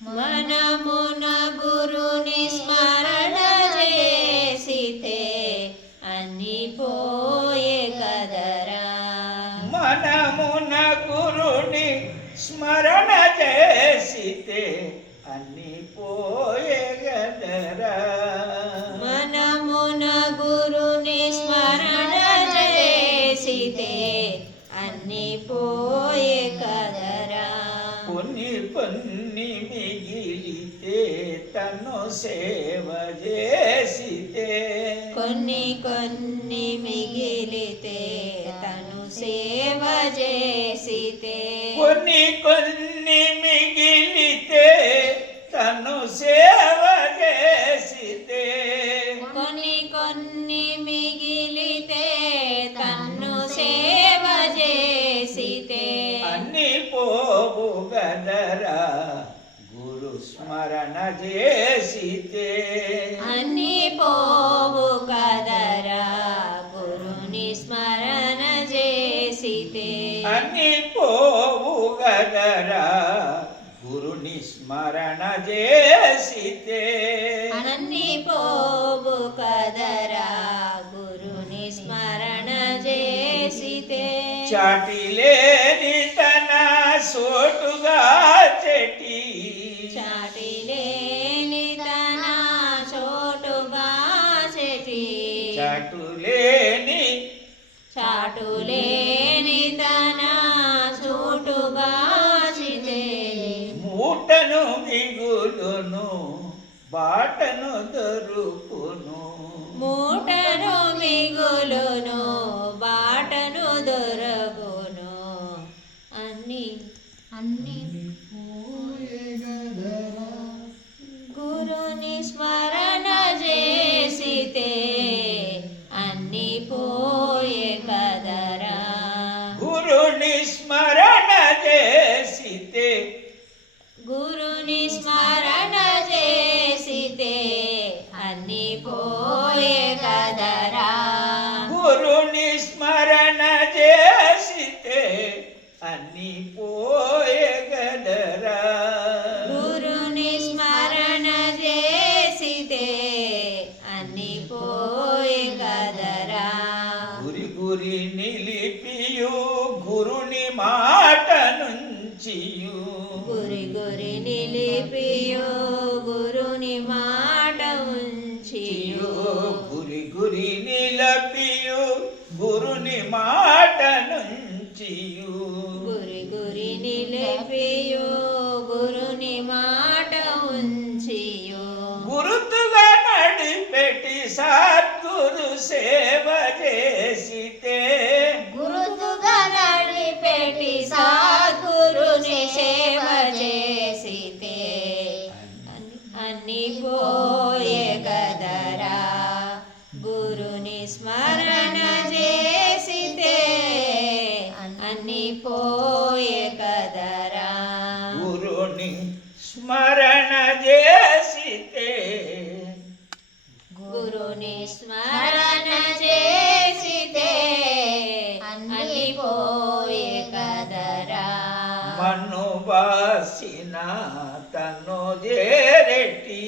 మనమున గురుని స్మరణ చేసితే అన్ని పోయే కదరా. మనమున గురుని స్మరణ చేసితే అన్ని పోయే గదరా. మనమున గురుని స్మరణ చేసితే అన్ని పోయే కదరా. కొన్ని కొన్ని మిగిలితే తను సేవ చేసితే, కొన్ని కొన్ని మిగిలితే తను సేవ చేసితే, కొన్ని కొన్ని మిగిలితే తను సేవ చేసితే, కొన్ని కొన్ని మిగిలితే తన్ను సేవ చేసితే అన్ని పోవు గదరా గురు స్మరణ చేసితే. అన్ని పోవు కదరా గురుని స్మరణ చేసితే. అన్ని పోవు గదరా గురుని స్మరణ చేసితే. అన్ని పోవు కదరా గురుని స్మరణ చేసితే. చాటి లేని తన సోటుగా చెటి, చాటి లేని తన చోటుగా చెటి, చాటు లేని చాటు లేని తన చోటుగా చితే. మూటను మిగులును బాటను దొరుకును, మూటను మిగులును బాటను దొరకును. అన్ని అన్ని గురుని స్మరణ చేసితే అన్ని పోయే కదరా. గురుని స్మరణ చేసితే, గురుని స్మరణ చేసితే అన్ని పోయే కదరా. గురుని స్మరణ చేసితే అన్ని పోయే గదరా. గురుని స్మరణ చేసితే అన్ని పోయే కదరా. గురి గురి నిలిపియు గురుని మాట నుంచియు, గురి గురి నిలిపియో గురుని మాట ఉంచియో. గురి గురి నిలపియు గురుని మాట నుంచియు, గురి గురి నిలిపియో గురుని మాట ఉంచియో. గురుతుగా నడిపెట్టి సద్గురు సేవ చేసితే, గురుతుగా నడిపెట్టి సద్గురుని సేవ చేసితే అన్ని పోయే కదరా గురుని స్మరణ చేసితే అన్ని పోయే కదరా. గురుని స్మరణ చేసితే, గురుని స్మరణ చేసితే అన్ని పోయే కదరా. మన్ను బాసిన తను చేరెట్టి,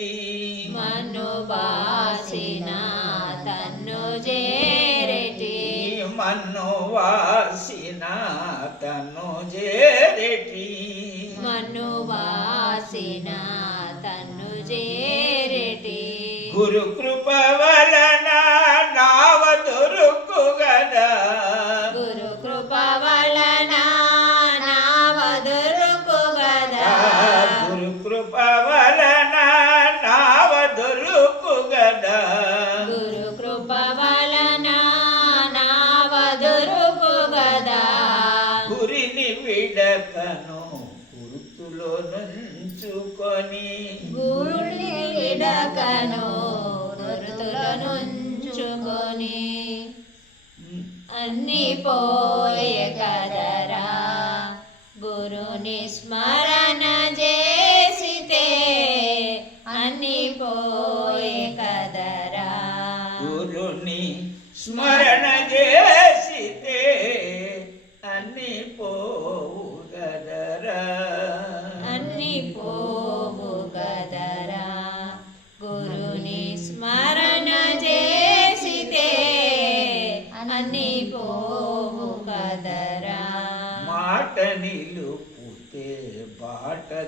మను బాసిన తన్ను చేరెటి, మన్ను వాసిన తను చేరెట్టి, మను వాసిన తన్ను చేరెటి. గురు కృప వలన నావ దొరుకు గదా. గురు కృప వలన నావ దొరుకు గదా. గురు కృప వలన నావ దొరుకు గదా. గురు కృప వలన నావ దొరుకు గదా. గురిని విడకను గుర్తులో నుంచుకొని, గురుని విడకను గురుతుల నుంచుకొని అన్ని పోయే కదరా గురుని స్మరణ చేసితే అన్ని పోయే కదరా. గురుని స్మరణ చేసితే అన్ని పోవు గదరా. అన్ని పోవు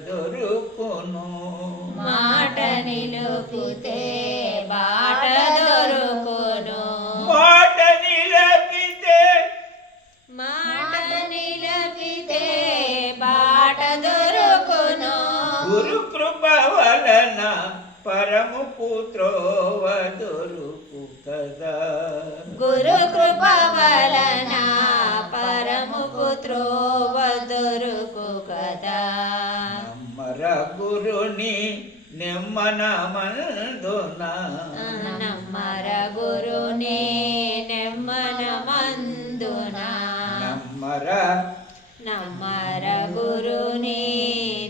దొరుకును. మాట నిలుపుతే బాట దొరుకును. మాట నిలపితే మాట నిలపితే బాట దొరుకును. గురు కృప వలన పరముకు త్రోవ దొరుకు కదా. గురు కృప వలన పరముకు త్రోవ దొరుకు కదా. నమ్మర గురుని నెమ్మనమందున నమ్మర గురుని నెమ్మనమందున. నమ్మర గురుని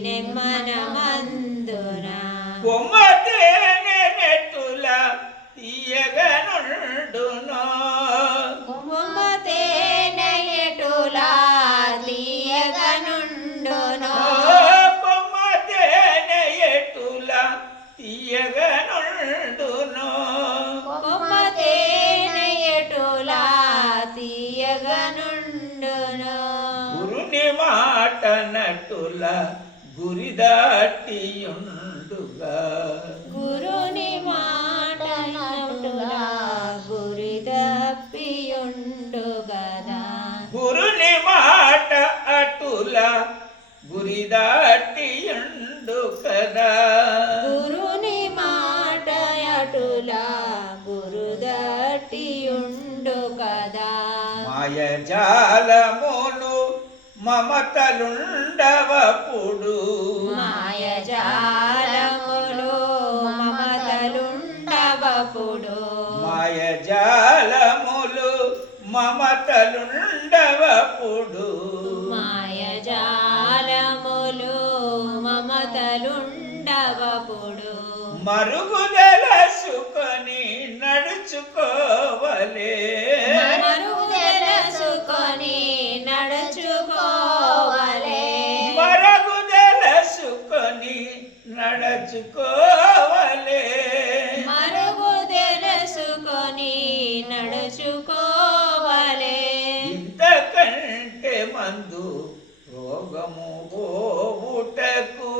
నెమ్మనమందున. కొమ్మతేనె నెట్టుల తీయగనుండును. కొమ్మతేనె ఎటులా తీయగనుండును. కొమ్మతేనె ఎట్టుల తీయగనుండును. కొమ్మతేనె ఎటులా తీయగనుండును. గురుని మాట నటుల గురి దాటియుండుగా. గురుని మాట నటులా గురి తప్పియుండు గదా. గురుని మాట అటుల గురి దాటియుండు కదా. గురుని మాట అటులా గురు దట్టియుండు కదా. మాయజాలములు మమతలుండవపుడు. మాయజాలములు మమతలుండవపుడు. మాయజాలములు మమతలుండవపుడు. మాయజాలములు మమతలుండవపుడు. మరుగుదలసుకొని నడుచుకోవలే. మరుగుదలసుకొని నడుచుకోవలే. మరుగుదలసుకొని నడుచుకోవలే. మరుగుదలసుకొని నడుచుకోవలే. ఇంతకంటే మందు రోగము పోవుటకు.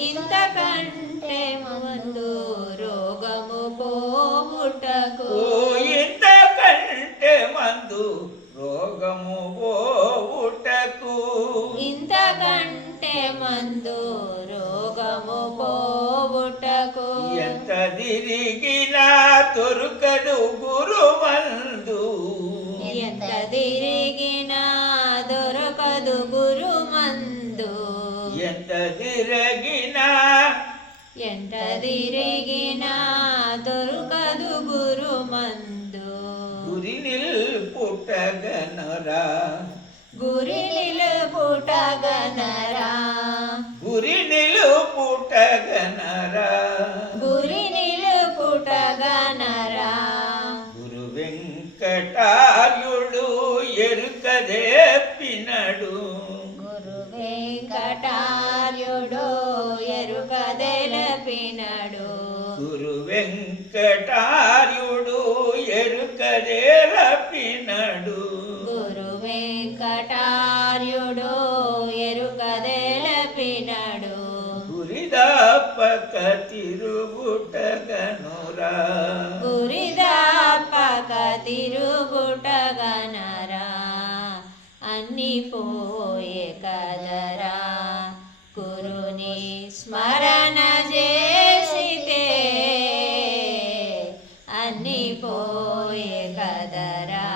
ఇంతకంటే ముందు రోగము పోవుటకు. ఇంతకంటే మందు రోగము పోవుటకు. ఇంతకంటే మందు రోగము పోవుటకు. ఎంత తిరిగినా దొరకదు గురుమందు. ఎంత తిరిగినా దొరకదు గురుమందు. ఎంత తిరిగినా ఎంత తిరిగినా దొరకదు గురుమందు. గురి నిల్పుటగనరా. గురి నిలుపుటగనరా. గురి నిలుపుటగనరా. గురి నిలుపుటగనరా. గురు వెంకటార్యుడు ఎరుకదేపినడు. గురు వెంకటార్యుడు ఎరుకదెలపినడు. గురు వెంకటార్యుడు ఎరుకదేలపినడు. గురు వెంకటార్యుడు ఎరుకదెలపినడు. గురిదాపక తిరుగుటగనురా. గురిదాపక తిరుగుటగనరా. అన్ని పోయే కదరా. గురుని స్మరణ చేసితే అన్ని పోయే కదరా.